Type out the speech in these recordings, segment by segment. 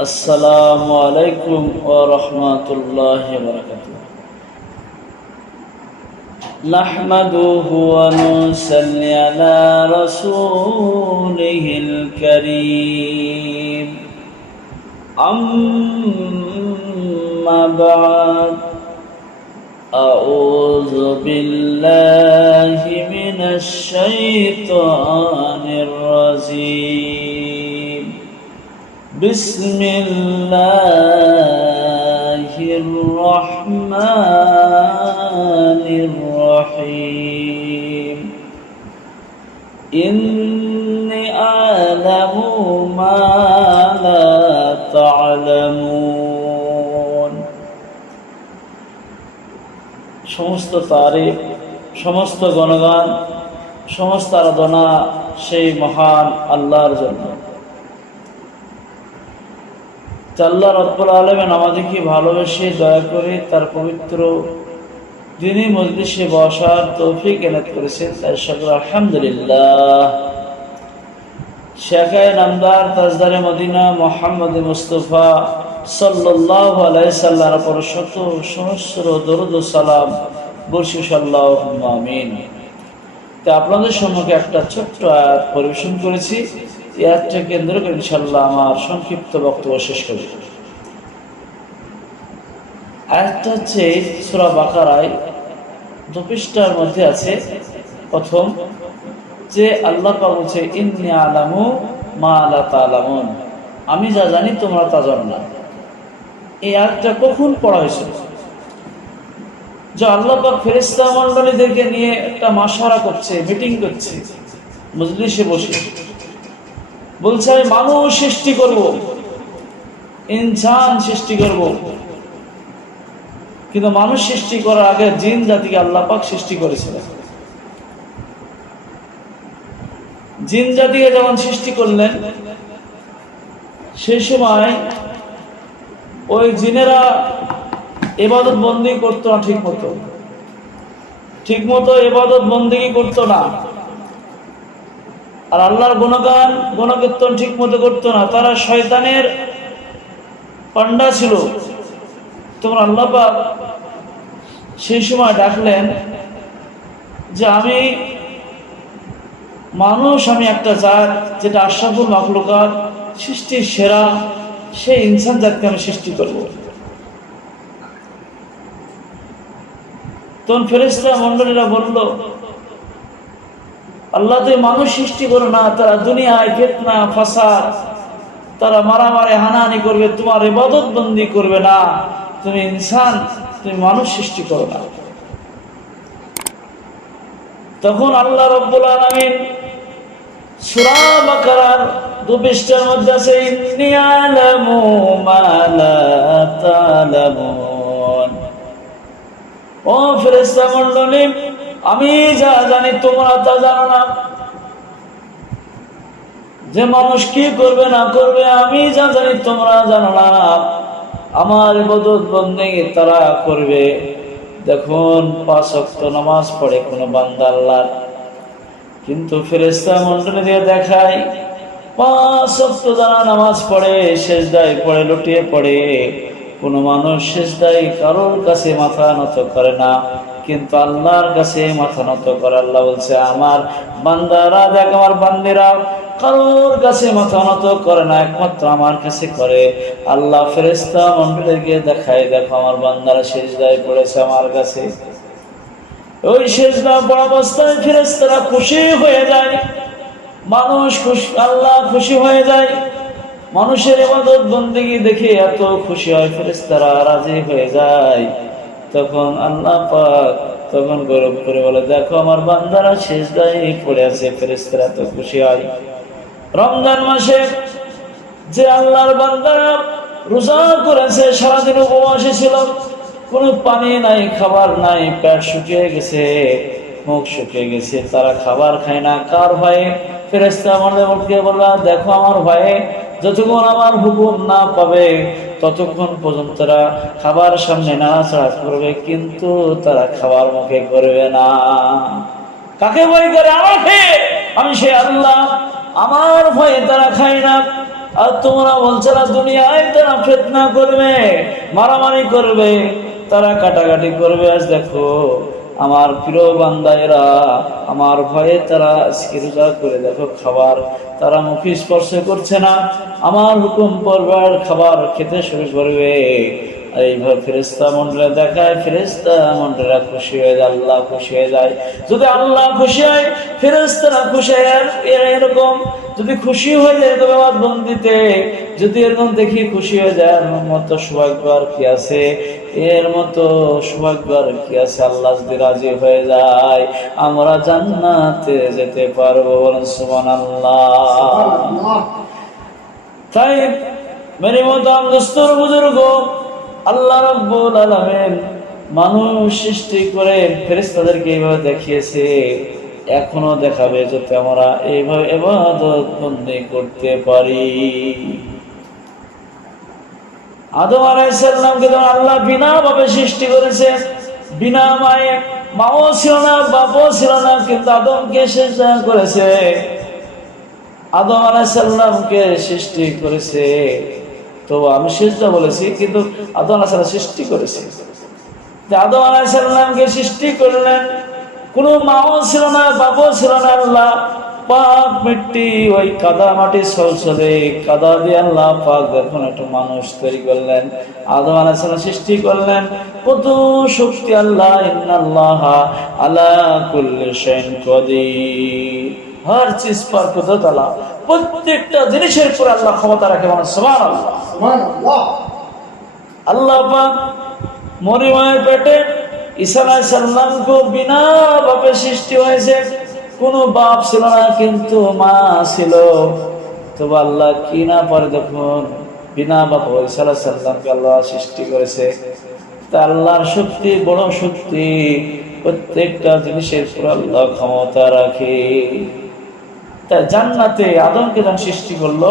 السلام عليكم ورحمة الله وبركاته نحمده ونصلي على رسوله الكريم أما بعد أعوذ بالله من الشيطان الرجيم بسم الله الرحمن الرحيم إني أعلم ما لا تعلمون সমস্ত তারিফ সমস্ত গণগান সমস্ত আরাধনা সেই মহান আল্লাহর জন্য আল্লাহ রব্বুল আলমেন আমাদেরকে ভালোবেসে দয়া করে তার পবিত্র দিনী মজলিসে বসার তৌফিক এনাত করেছেন। তাই সকল আলহামদুলিল্লাহ। শেখায় নামদার তাজদারে মদিনা মোহাম্মদ মুস্তফা সাল্লাহ আলাইসাল্লার পর শত সহস্র দরুদ সালাম বর্ষি সাল্লাহ আমিন। তা আপনাদের সম্মুখে একটা ছোট্ট আয়াত পরিবেশন করেছি। এই কেন্দ্র করে ইনশাল্লাহ আমার সংক্ষিপ্ত বক্তব্য শেষ করি। আয়াতটা হচ্ছে সুরা বাকারায় দু পৃষ্ঠার মধ্যে আছে, প্রথম, যে আল্লাহ বলছে, ইন্নি আলামু মা আলা তালামুন আমি যা জানি তোমরা তা জানো না। এই আয়াতটা কখন পড়া হয়েছিল যে আল্লাহ পাক ফেরেস্তা মন্ডলীদেরকে নিয়ে একটা মাসারা করছে, মিটিং করছে, মজলিসে বসে। বলছে, আমি মানুষ সৃষ্টি করব, ইনসান সৃষ্টি করব। কিন্তু মানুষ সৃষ্টি করার আগে জিন জাতিকে আল্লাহ পাক সৃষ্টি করেছিলেন। জিন জাতিকে যখন সৃষ্টি করলেন, সেই সময় ওই জিনেরা এবাদত বন্দি করতো না, ঠিক মতো। ঠিক মতো এবাদত বন্দি করতো না। আর আল্লাহর গুণগান, গুণকীর্তন ঠিক মতো করতো না। তারা শয়তানের পান্ডা ছিল। তখন আল্লাহ পাক সেই সময় ডাকলেন যে, আমি মানুষ, আমি একটা জাত যেটা আশরাফুল মাকলুকাত সৃষ্টির সেরা, সেই ইনসান জাতকে আমি সৃষ্টি করব। তখন ফেরেস্তা মন্ডলীরা বলল আল্লাহ তুই মানুষ সৃষ্টি করো না, তারা দুনিয়ায় ফেতনা, ফাসাদ, তারা মারামারি, হানাহানি করবে, তোমার ইবাদত বন্দি করবে না। তুমি ইনসান, তুমি মানুষ সৃষ্টি করো না। তখন আল্লাহ রব্বুল আলমিন সুরা পৃষ্ঠার মধ্যে আছে ও ফেরেশতা আমি যা জানি তোমরা তা জানো না। যে মানুষ কি করবে না করবে, আমি যা জানি তোমরা জানো না। আমার বদত বন্দে তারা করবে। দেখুন, পাঁচ অক্ত নামাজ পড়ে কোনো বান্দা আল্লাহর। কিন্তু ফেরেস্তা মন্ডলে দিয়ে দেখায়, পাঁচ অক্ত যারা নামাজ পড়ে শেষ দায় পড়ে, লুটিয়ে পড়ে, কোনো মানুষ শেষ দায় কারোর কাছে মাথা নত করে না। কিন্তু আল্লাহর কাছে মাথা নত করে আল্লাহ বলছে, আমার বান্দারা, দেখ আমার বান্দিরা, কারোর কাছে মাথা নত করে না, একমাত্র আমার কাছে করে। আল্লাহ ফেরেস্তা মন্ডলে গিয়ে দেখায়, দেখো আমার বান্দারা শেষ দায় পড়েছে আমার কাছে। ওই শেষ দায় পড়া অবস্থায় ফেরেস্তারা খুশি হয়ে যায়। মানুষ খুশি আল্লাহ খুশি হয়ে যায়। মানুষের এবাদত বন্দিগি দেখে এত খুশি হয় ফেরেস্তারা রাজি হয়ে যায়। তখন আল্লাহ পাক তখন গৌরব করে বলে, দেখো আমার বান্দারা শেষ দায় পড়ে আছে ফেরেস্তারা এত খুশি হয়। রমজান মাসে যে আল্লাহর বান্দারা রোজা করেছে, সারাদিন উপবাসে ছিল কোনো পানি নাই, খাবার নাই, পেট শুকিয়ে গেছে, মুখ শুকিয়ে গেছে, তারা খাবার খায় না। কার ভয়ে? ফেরেস্তা আমাদের মুখকে বললা, দেখো আমার ভয়ে যতক্ষণ আমার হুকুম না পাবে ততক্ষণ পর্যন্ত তারা খাবার সামনে নাড়াচাড়া করবে, কিন্তু তারা খাবার মুখে করবে না। কাকে ভয় করে? আমাকে! আমি সে আল্লাহ। আমার ভয়ে তারা খায় না। আর তোমরা বলছে না, দুনিয়ায় তারা ফেতনা করবে, মারামারি করবে, তারা কাটাকাটি করবে। আজ দেখো, আমার প্রিয় বান্দায়েরা আমার ভয়ে তারা করে দেখো, খাবার তারা মুখে স্পর্শ করছে না। আমার হুকুম পরবার খাবার খেতে শুরু করবে। এইভাবে ফেরেস্তা মন্ডলে দেখায় ফেরেস্তা মন্ডলেরা খুশি হয়ে যায়, আল্লাহ খুশি হয়ে যায়। যদি আল্লাহ খুশি হয় ফেরেস্তারা খুশি হয় এরকম। যদি খুশি হয়ে যায় এরকম আমার বন্দিতে। যদি এরকম দেখি খুশি হয়ে যায় মতো সৌভাগ্য আর কি আছে? এর মতো সৌভাগ্য আর কি আছে? আল্লাহ যদি রাজি হয়ে যায় আমরা জান্নাতে যেতে পারব বলেন সুমান আল্লাহ তাই মেরে মতো দোস্তর বুজুর্গ আল্লাহ রব্বুল আলামিন মানুষ সৃষ্টি করে ফেরেশতাদেরকে এইভাবে দেখিয়েছে। এখনও দেখাবে যাতে আমরা এইভাবে এবাদত বন্দি করতে পারি। আদম আলাইসাল্লামকে তো আল্লাহ বিনা ভাবে সৃষ্টি করেছে, বিনা মায়ে মাও ছিল না, বাপও ছিল না, কিন্তু আদমকে শেষ করেছে, আদম আলাইসাল্লামকে সৃষ্টি করেছে। তো আমি শেষটা বলেছি, কিন্তু আদম আলাইসাল্লাম সৃষ্টি করেছে। আদম আলাইসাল্লামকে সৃষ্টি করলেন, কোনো মাও ছিল না, বাপও ছিল না, আল্লাহ পাক মিট্টি ওই কাদা মাটি সলসলে কাদা দিয়ে আল্লাহ পাক দেখুন একটা মানুষ তৈরি করলেন। আদম সৃষ্টি করলেন। কত শক্তি আল্লাহ ইন্নাল্লাহ আলা কুল্লি শাইইন কদির। হর চিজ পার কুদরত আল্লাহ প্রত্যেকটা জিনিসের উপর আল্লাহ ক্ষমতা রাখে মানে সুবহানাল্লাহ। সুবহানাল্লাহ। আল্লাহ পাক মরিমায়ের পেটে ঈসা আলাইসাল্লামকে বিনা বাপে সৃষ্টি হয়েছে। কোনো বাপ ছিল না, কিন্তু মা ছিল। তবে আল্লাহ কি না পারে দেখুন, বিনা বাপ ঈসা আলাইসাল্লামকে আল্লাহ সৃষ্টি করেছে। তা আল্লাহর শক্তি, বড় শক্তি, প্রত্যেকটা জিনিসের উপর আল্লাহ ক্ষমতা রাখে। তা জান্নাতে আদমকে যখন সৃষ্টি করল,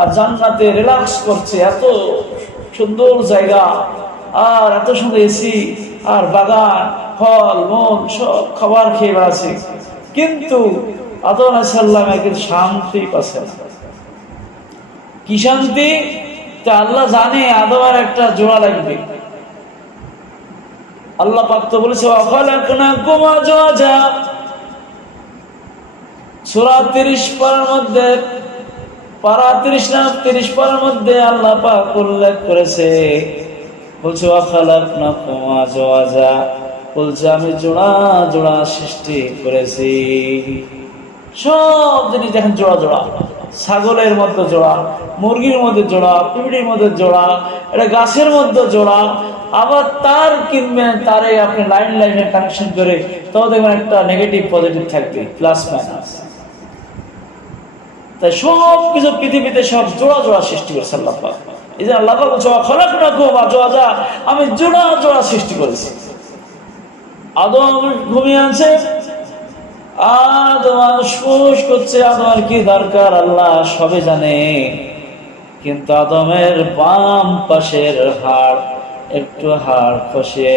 আর জান্নাতে রিল্যাক্স করছে এত সুন্দর জায়গা, আর এত সুন্দর এসি, আর বাগান, ফল, মন, সব খাবার খেয়ে বেড়াচ্ছে। কিন্তু শান্তি না। কি শান্তি? আল্লাহ জানে আদমের একটা জোড়া লাগবে। আল্লাহ বলেছে কুমা তিরিশ পারার মধ্যে, পারা তিরিশ না, তিরিশ পারার মধ্যে আল্লাহ পাক উল্লেখ করেছে, বলছে অখালাক না কুমা জোয়াজা বলছে আমি জোড়া জোড়া সৃষ্টি করেছি। সব জিনিস দেখেন জোড়া জোড়া। ছাগলের মধ্যে জোড়া, মুরগির মধ্যে জোড়া, পিঁপড়ির মধ্যে জোড়া, এটা গাছের মধ্যে জোড়া। আবার তার কিনবেন, তারে আপনি লাইন লাইনে কানেকশন করে তাও দেখবেন একটা নেগেটিভ পজিটিভ থাকবে প্লাস মাইনাস তাই সব কিছু পৃথিবীতে সব জোড়া জোড়া সৃষ্টি করেছে আল্লাহ এই যে আল্লাহ বলছে খরাক বা জোড়া আমি জোড়া জোড়া সৃষ্টি করেছি। আদম ঘুমিয়ে আছে। আদম ফুস করছে আদমের কি দরকার? আল্লাহ সবে জানে। কিন্তু আদমের বাম পাশের হাড় একটু হাড় খসে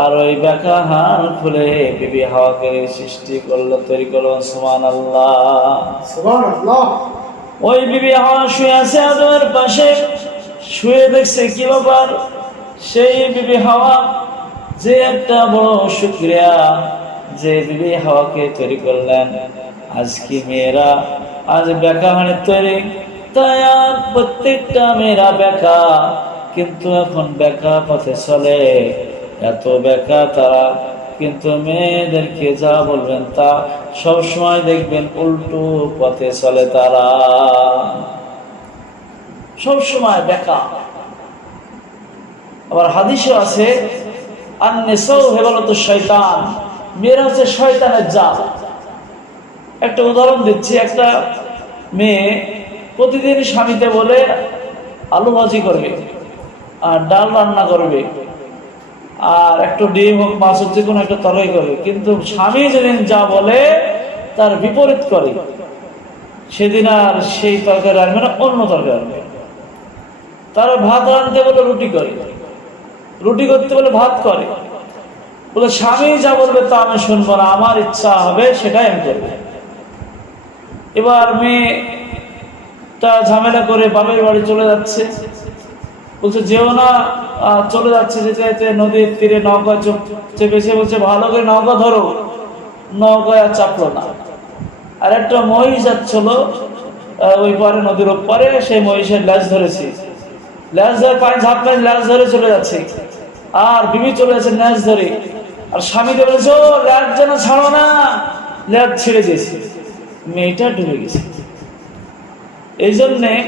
আর ওই বেকা হাড় খুলে বিবি হাওয়াকে সৃষ্টি করল তৈরি করল সমান আল্লাহ ওই বিবি হাওয়া শুয়ে আছে আদমের পাশে শুয়ে দেখছে কি ব্যাপার? সেই বিবি হাওয়া যে একটা বড় শুক্রিয়া যে বিবি হাওয়াকে তৈরি করলেন। আজকে মেয়েরা আজ বেকা মানে তৈরি? তাই আর প্রত্যেকটা মেয়েরা বেকা কিন্তু এখন বেকা পথে চলে। এত বেকা তারা, কিন্তু মেয়েদেরকে যা বলবেন তা সবসময় দেখবেন উল্টো পথে চলে তারা। সবসময় বেকা আবার হাদিসও আছে আর নেশাও হেবলত শয়তান, মেয়েরা হচ্ছে শয়তানের জাল। একটা উদাহরণ দিচ্ছি, একটা মেয়ে প্রতিদিন স্বামীতে বলে, আলু ভাজি করবে আর ডাল রান্না করবে আর একটু ডিম হোক, মাছ যে কোনো একটা তরকারি করবে। কিন্তু স্বামী যেদিন যা বলে, তার বিপরীত করে। সেদিন আর সেই তরকারি রাখবে না, অন্য তরকারি রাখবে তারা ভাত রাঁধতে বলে, রুটি করে। রুটি করতে বলে ভাত করে। বলে, স্বামী যা বলবে তা আমি শুনব না, আমার ইচ্ছা হবে সেটাই আমি করব। এবার মেয়ে তা ঝামেলা করে বাপের বাড়ি চলে যাচ্ছে। বলছে, যেও না চলে যাচ্ছে যেতে যেতে নদীর তীরে নৌকা চোখ চেপেছে, বলছে, ভালো করে নৌকা ধরো। নৌকায় আর চাপলো না। আর একটা মহিষ যাচ্ছিল ওই পারে, নদীর ওপারে, সেই মহিষের ল্যাজ ধরেছে। ল্যাজ ধরে পানি ঝাঁপ পানি ল্যাজ ধরে চলে যাচ্ছে। আর বিবি চলে যাচ্ছে ল্যাজ ধরে। আর স্বামীকে বলেছে ও ল্যাজ যেন ছাড়ো না। ল্যাজ ছেড়ে দিয়েছে। মেয়েটা ডুবে গেছে। এই জন্যে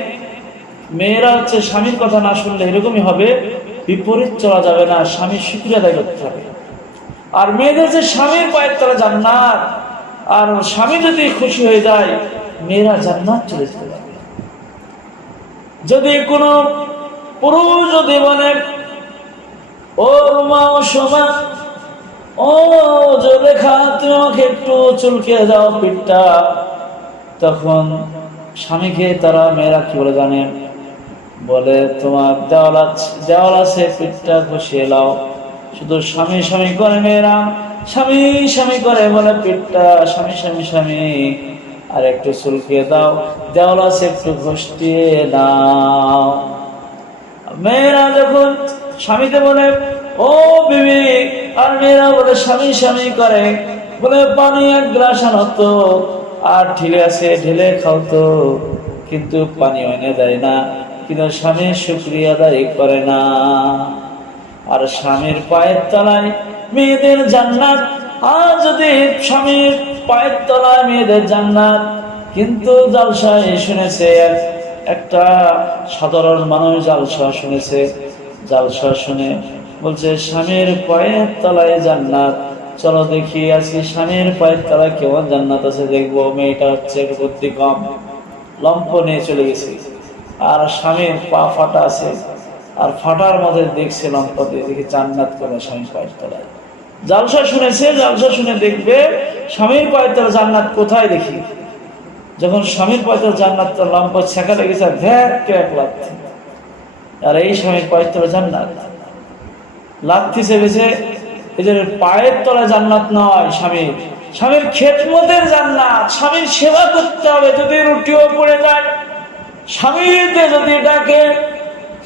মেয়েরা হচ্ছে স্বামীর কথা না শুনলে এরকমই হবে, বিপরীত চলা যাবে না স্বামীর স্বীকৃতি আদায় করতে হবে। আর মেয়েদের যে স্বামীর পায়ের তারা জান্নাত, আর স্বামী যদি খুশি হয়ে যায়, মেয়েরা জান্নাত চলে যেতে পারবে। যদি কোনো পুরুষ যদি বলে ও রুমা ও ও রেখা তুমি আমাকে একটু চুলকে দাও পিঠটা। তখন স্বামীকে তারা মেয়েরা কি বলে জানেন বলে, তোমার দেওয়াল আছে দেওয়াল আছে, পিঠটা ঘষিয়ে লাও শুধু স্বামী স্বামী করে মেয়েরা, স্বামী স্বামী করে বলে, পিঠটা, স্বামী স্বামী স্বামী, আর একটু চুলকে দাও, দেওয়াল আছে, একটু ঘষিয়ে দাও। মেয়েরা যখন স্বামীকে বলে, ও বিবি, আর মেয়েরা বলে, স্বামী স্বামী করে, বলে, পানি এক গ্লাস আনো তো, আর ঢিলে আছে, ঢেলে খাওতো কিন্তু পানি এনে দেয় না, কিন্তু স্বামীর শুক্রিয়া আদায় করে না। আর স্বামীর পায়ের তলায় মেয়েদের জান্নাত, আর যদি স্বামীর পায়ের তলায় মেয়েদের জান্নাত, কিন্তু জলসায় শুনেছে একটা সাধারণ মানুষ জালসা শুনেছে। জালসা শুনে বলছে, স্বামীর পায়ের তলায় জান্নাত। চলো দেখি, আজকে স্বামীর পায়ের তলায় কেমন জান্নাত আছে দেখব। মেয়েটা হচ্ছে বুদ্ধি কম। লম্প নিয়ে চলে গেছে। আর স্বামীর পা ফাটা আছে। আর ফাটার মধ্যে দেখছে লম্প দিয়ে। দেখি জান্নাত করে স্বামীর পায়ের তলায়। জালসা শুনেছে, জালসা শুনে দেখবে, স্বামীর পায়ের তলায় জান্নাত কোথায় দেখি? যখন স্বামীর পায়ের জান্নাত তার লম্প ছেঁকা লেগেছে আর ভ্যাক কে এক লাগছে। আর এই স্বামীর পায়ের তলায় জান্নাত লাথি এই যে পায়ের তলায় জান্নাত নয় স্বামীর। স্বামীর খেদমতের জান্নাত, স্বামীর সেবা করতে হবে যদি রুটিও পড়ে যায়। স্বামীতে যদি ডাকে,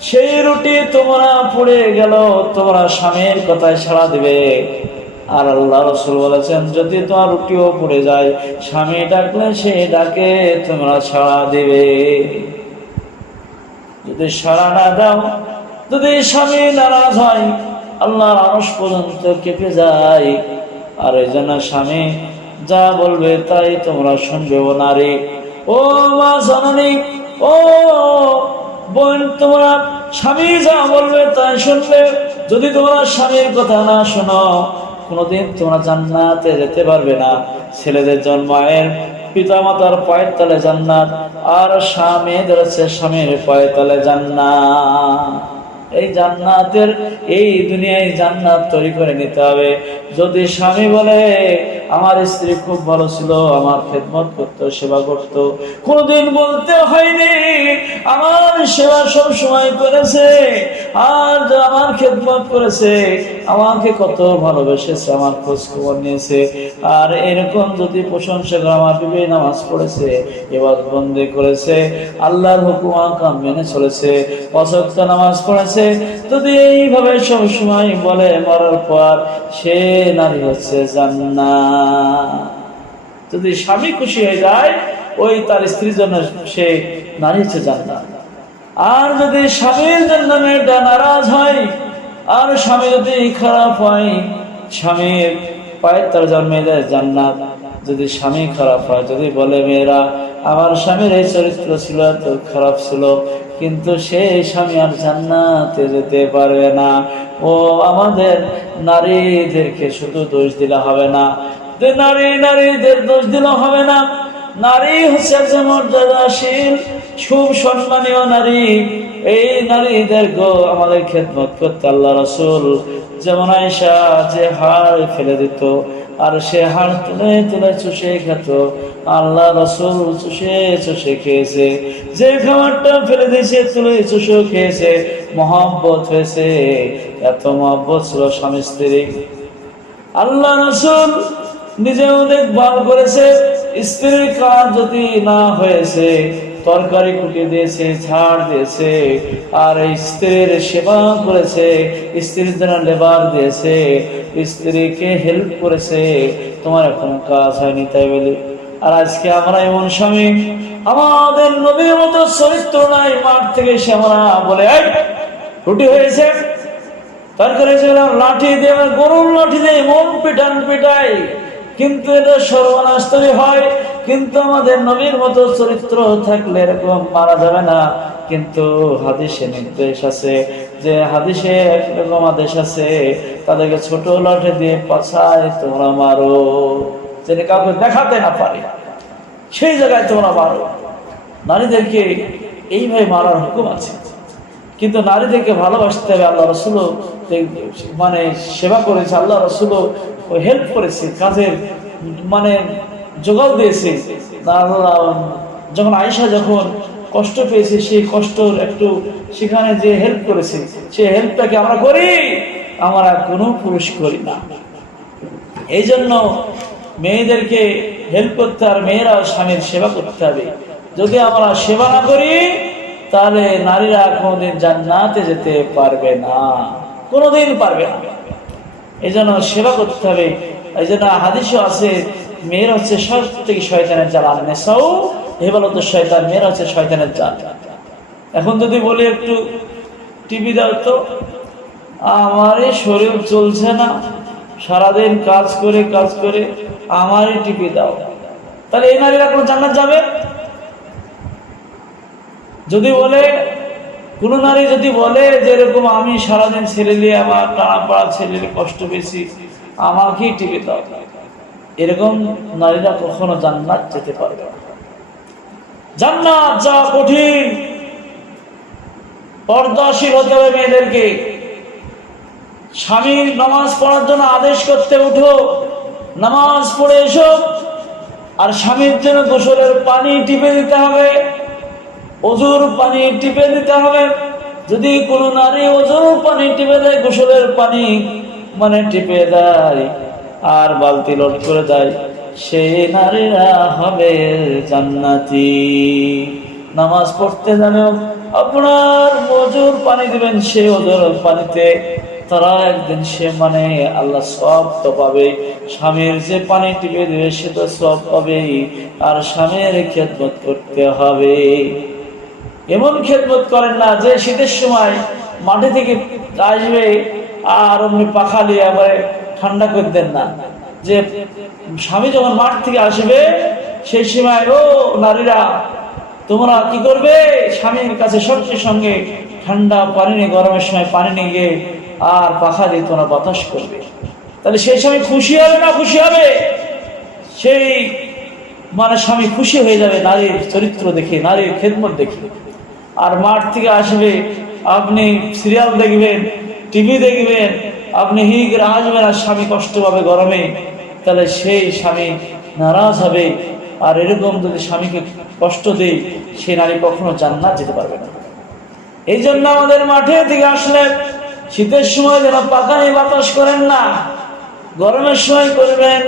সেই রুটি তোমরা পড়ে গেল, তোমরা স্বামীর কথায় সাড়া দিবে। আর আল্লাহ রসুল বলেছেন, যদি তোমার রুটিও পড়ে যায়, স্বামী ডাকলে সে ডাকে, তোমরা সাড়া দিবে। যদি সাড়া না দাও, যদি স্বামী নারাজ হয় আল্লাহ আনস পর্যন্ত কেঁপে যায়। আর এই জন্য স্বামী যা বলবে তাই তোমরা শুনবে ও নারী। ও মা জননী, ও বোন, তোমরা স্বামী যা বলবে তাই শুনবে। যদি তোমরা স্বামীর কথা না শোনো কোনোদিন তোমরা জান্নাতে যেতে পারবে না। ছেলেদের জন্মায়ের পিতা মাতার পায়ের তলে জান্নাত, আর স্বামীদের হচ্ছে স্বামীর পায়ের তলে জান্নাত। এই জান্নাতের, এই দুনিয়ায় জান্নাত তৈরি করে নিতে হবে। যদি স্বামী বলে আমার স্ত্রী খুব ভালো ছিল, আমার খেদমত করতো, সেবা করতো। কোনদিন বলতে হয়নি, আমার সেবা সব সময় করেছে, আর আমার খেদমত করেছে, আমাকে কত ভালোবেসেছে, আমার খোঁজ খবর নিয়েছে। আর এরকম যদি প্রশংসা করে, আমার বিবে নামাজ পড়েছে এবার বন্দি করেছে, আল্লাহর হুকুম আকাম মেনে চলেছে অসক্ত নামাজ পড়েছে, যদি এইভাবে সব সময় বলে, মরার পর সে নারী হচ্ছে জান্নাত। যদি স্বামী খুশি হয়ে যায়, ওই তার স্ত্রীর জন্য সে নারী হচ্ছে জান্নাত। আর যদি স্বামীর জন্য মেয়েটা নারাজ হয়, আর স্বামী যদি খারাপ হয়, স্বামীর পায়ের তার জন্মে জান্নাত। যদি স্বামী খারাপ হয়, যদি বলে, মেয়েরা, আমার স্বামীর এই চরিত্র ছিল, তো খারাপ ছিল, কিন্তু সেই স্বামী আর জান্নাতে যেতে পারবে না। ও আমাদের নারীদেরকে শুধু দোষ দিলে হবে না। যে নারী নারীদের দোষ দিলে হবে না। নারী হচ্ছে একজন মর্যাদাশীল, খুব সম্মানীয় নারী। এই নারীদের গো আমাদের খেদমত করতে আল্লাহ রসুল। যেমন আয়সা যে হাড় ফেলে দিত, আর সে হাড় তুলে তুলে চুষে খেত। আল্লাহ রসুল চুষে চুষে খেয়েছে। যে খাবারটা ফেলে দিয়েছে, তুলে চুষে খেয়েছে। মহব্বত হয়েছে। এত মহব্বত ছিল স্বামী স্ত্রী আল্লাহ রসুল নিজেও দেখভাল করেছে, স্ত্রীর কাজ যদি না হয়েছে, তরকারি কুটিয়ে দিয়েছে ছাড় দিয়েছে, আর স্ত্রীর সেবা করেছে, স্ত্রীর জন্য লেবার দিয়েছে, স্ত্রীকে হেল্প করেছে, তোমার এখন কাজ হয়নি তাই বলে। আর আজকে আমরা এমন স্বামী, আমাদের নবীর মতো চরিত্র নাই, মাঠ থেকে এসে আমরা বলে রুটি হয়েছে, তরকারি লাঠি দিয়ে গরুর লাঠি দিয়ে মন পিটান পিটাই। কিন্তু এটা সর্বনাশতরী হয়। কিন্তু আমাদের নবীর মতো চরিত্র থাকলে এরকম মারা যাবে না। কিন্তু হাদিসে নির্দেশ আছে যে হাদিসে একরকম আদেশ আছে, তাদেরকে ছোট লাঠি দিয়ে পাছায় তোমরা মারো। যেন কাউকে দেখাতে না পারে, সেই জায়গায় তোমরা মারো। নারীদেরকে এইভাবে মারার হুকুম আছে। কিন্তু নারীদেরকে ভালোবাসতে হবে, আল্লাহ রসুল মানে সেবা করেছে, আল্লাহ হেল্প করেছে, কাজের মানে জোগাড় দিয়েছে। যখন আয়সা যখন কষ্ট পেয়েছে, সেই কষ্ট একটু সেখানে যে হেল্প করেছে, সেই হেল্পটাকে আমরা করি, আমরা কোনো পুরুষ করি না। এই জন্য মেয়েদেরকে হেল্প করতে আর মেয়েরা স্বামীর সেবা করতে হবে। যদি আমরা সেবা না করি, তাহলে নারীরা কোনোদিন জান্নাতে যেতে পারবে না। কোনোদিন পারবে না। এই জন্য সেবা করতে হবে। এই জন্য হাদিসও আছে, মেয়ের হচ্ছে সব থেকে শয়তানের জাল আর নেশাও হেবালত শয়তান, মেয়েরা হচ্ছে শয়তানের জাল। এখন যদি বলি একটু টিভি দাও তো, আমারই শরীর চলছে না, সারাদিন কাজ করে কাজ করে আমারই টিপি দাও। তাহলে এই নারীরা কোনো জান্নাত যাবে? যদি বলে কোন নারী যদি বলে যে এরকম আমি সারাদিন ছেলে নিয়ে আমার টানা পাড়া ছেলে কষ্ট পেয়েছি, আমাকেই টিপে দাও। এরকম নারীরা কখনো জান্নাত যেতে পারবে জান্নাত যা কঠিন। পর্দাশীল হতে হবে মেয়েদেরকে। স্বামীর নামাজ পড়ার জন্য আদেশ করতে উঠো, নামাজ পড়ে এসো, আর স্বামীর জন্য গোসলের পানি টিপে দিতে হবে। অজুর পানি টিপে দিতে হবে। যদি কোনো নারী অজুর পানি টিপে দেয়, গোসলের পানি মানে টিপে দেয় আর বালতি লোড করে দেয় সেই নারীরা হবে জান্নাতি। নামাজ পড়তে জানেও আপনার মজুর পানি দিবেন, সে ওজোর পানিতে তারা একদিন সে মানে আল্লাহ সব তো পাবে। স্বামীর যে পানি টিপে দেবে, সে তো সব পাবে আর স্বামীর খেদমত করতে হবে। এমন খেদমত করেন না যে শীতের সময় মাটি থেকে আসবে আর অমনি পাখা দিয়ে একবারে ঠান্ডা করে দেন না। যে স্বামী যখন মাঠ থেকে আসবে, সেই সময়, ও নারীরা, তোমরা কি করবে? স্বামীর কাছে সবচেয়ে সঙ্গে ঠান্ডা পানি নিয়ে, গরমের সময় পানি নিয়ে গিয়ে আর পাখা দিয়ে তোমরা বাতাস করবে। তাহলে সেই সময় খুশি হবে না খুশি হবে? সেই মানে স্বামী খুশি হয়ে যাবে নারীর চরিত্র দেখে, নারীর খেদমত দেখে। আর মাঠ থেকে আসবে, আপনি সিরিয়াল দেখবেন টিভি দেখবেন, আপনি হি করে আসবেন আর স্বামী কষ্ট পাবে গরমে, তাহলে সেই স্বামী নারাজ হবে। আর এরকম যদি স্বামীকে কষ্ট দেয়, সে নারী কখনো জান্নাত যেতে পারবে না। এই জন্য আমাদের মাঠে থেকে আসলে শীতের সময় যেন পাকানি বাতাস করেন না, গরমের সময় করবেন,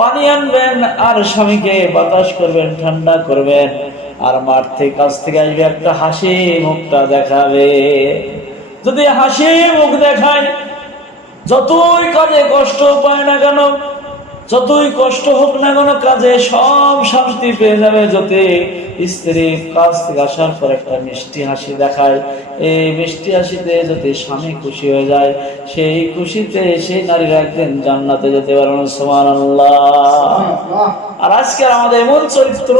পানি আনবেন, আর স্বামীকে বাতাস করবেন, ঠান্ডা করবেন। আর মাঠ থেকে কাছ থেকে আসবে একটা হাসি মুখটা দেখাবে। যদি হাসি মুখ দেখায়, যতই কাজে কষ্ট পায় না কেন, যতই কষ্ট হোক না কেন, কাজে সব শান্তি পেয়ে যাবে যদি স্ত্রীর কাজ থেকে আসার পর একটা মিষ্টি হাসি দেখায়। এই মিষ্টি হাসিতে যদি স্বামী খুশি হয়ে যায় সেই খুশিতে সেই নারীরা একদিন জান্নাতে যেতে পারবেন সমান আল্লাহ আল্লাহ আর আজকে আমাদের এমন চরিত্র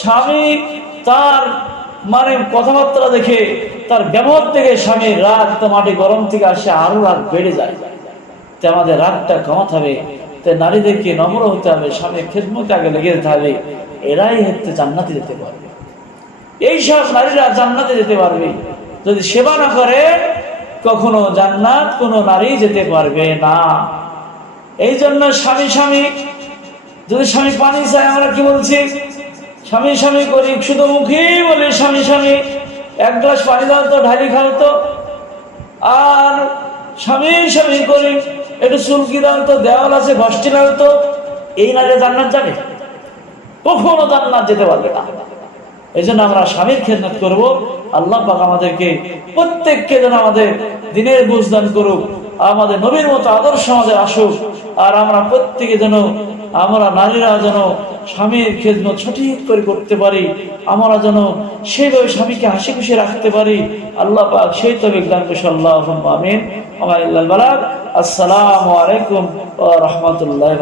স্বামী তার মানে কথাবার্তা দেখে তার ব্যবহার থেকে স্বামীর রাগ তো মাটি গরম থেকে আসে আরও রাগ বেড়ে যায়। তে আমাদের রাগটা কমাতে হবে তে নারীদেরকে নম্র হতে হবে স্বামীর খেদমতে আগে লেগে যেতে হবে এরাই হচ্ছে জান্নাতে যেতে পারবে। এইসব নারীরা জান্নাতে যেতে পারবে। যদি সেবা না করে, কখনো জান্নাত কোনো নারী যেতে পারবে না। এই জন্য স্বামী স্বামী, যদি স্বামী পানি চায়, আমরা কি বলছি? স্বামী স্বামী করি, শুধু মুখে বলি স্বামী স্বামী, এক গ্লাস পানি দাও তো, ঢালি খাও তো। আর স্বামী স্বামী করি, একটু চুলকি দাও তো, দেওয়াল আছে, ঘষ্টি দাও তো, এই নারী জান্নাত যাবে? কখনো জান্নাত যেতে পারবে না। এই জন্য আমরা স্বামীর খেদমত করব। আল্লাহ পাক আমাদেরকে প্রত্যেককে যেন আমাদের দিনের বুঝ দান করুক, আমাদের নবীর মতো আদর্শ আমাদের আসুক, আর আমরা প্রত্যেকে যেন, আমরা নারীরা যেন স্বামীর খেদমত সঠিক করে করতে পারি, আমরা যেন সেইভাবে স্বামীকে হাসি খুশি রাখতে পারি, আল্লাহ পাক সেই তবে আল্লাহ আমিন। আমার আসসালামু আলাইকুম রাহমাতুল্লাহি